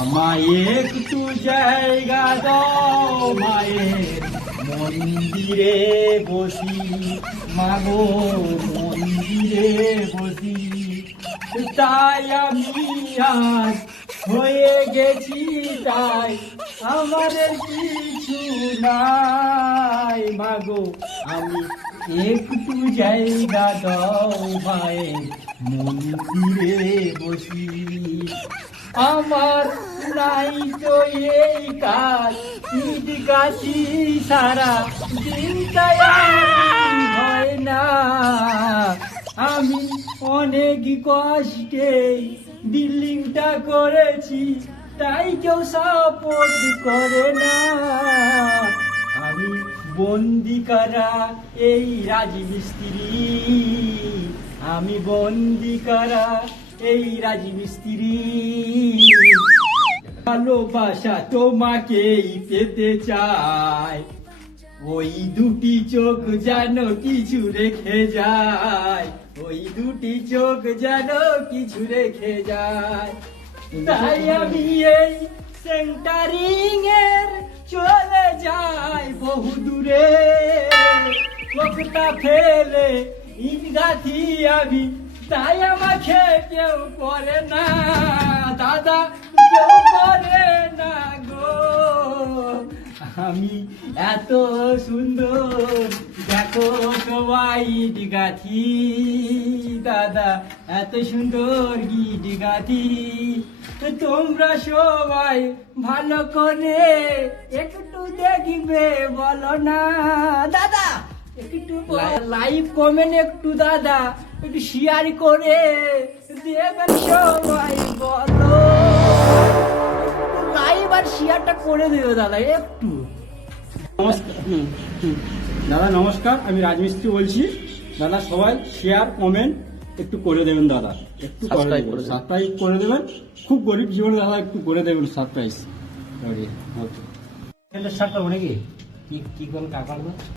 আমায় একটু জায়গা দাও, মায়ের মন্দিরে বসি। মাগো, মন্দিরে বসি। তাই আমি আজ হয়ে গেছি, তাই আমাদের কিছু নাই। মাগো, আমি একটু জায়গা দাও, মায়ের মন্দিরে বসি। আমার নাই তো এই কাজ, ঈদ কাশি সারা আর হয় না। আমি অনেক কষ্টে বিল্ডিংটা করেছি, তাই কেউ সাপোর্ট করে না। আমি বন্দি করা, এই রাজমিস্ত্রি আমি বন্দি করা এই রাজি মিস্ত্রি। ভালোবাসা তোমাকেই পেতে চাই। ওই দুটি চোখ যেন কিছু রেখে যায়। ওই দুটি চোখ যেন কিছু রেখে যায়। তাই আমি এই সেন্টারিং এর চলে যাই বহু দূরে। চোখটা ফেলে ইট গাথি আমি তাই আমাকে কেউ করে না। দাদা কেউ করে না গো। আমি এত সুন্দর দেখো সবাই গাথি। দাদা এত সুন্দর গিট গাথি। তোমরা সবাই ভালো করে একটু দেখবে বলো না। দাদা একটু লাইভ কমেন্ট একটু দাদা। একটু শেয়ার করে দেবেন সবাই বলো। লাইভ আর শেয়ারটা করে দেবে দাদা একটু। নমস্কার। হুম, হুম। দাদা নমস্কার। আমি রাজমিস্ত্রি বলছি। দাদা সবাই শেয়ার কমেন্ট একটু করে দেবেন দাদা। একটু Subscribe করে দেবেন। করে দেবেন। খুব গরিব জীবনে দাদা একটু করে দেবেন সারপ্রাইজ ওকে স্টার্ট করব নাকি কি কি কোন কাকার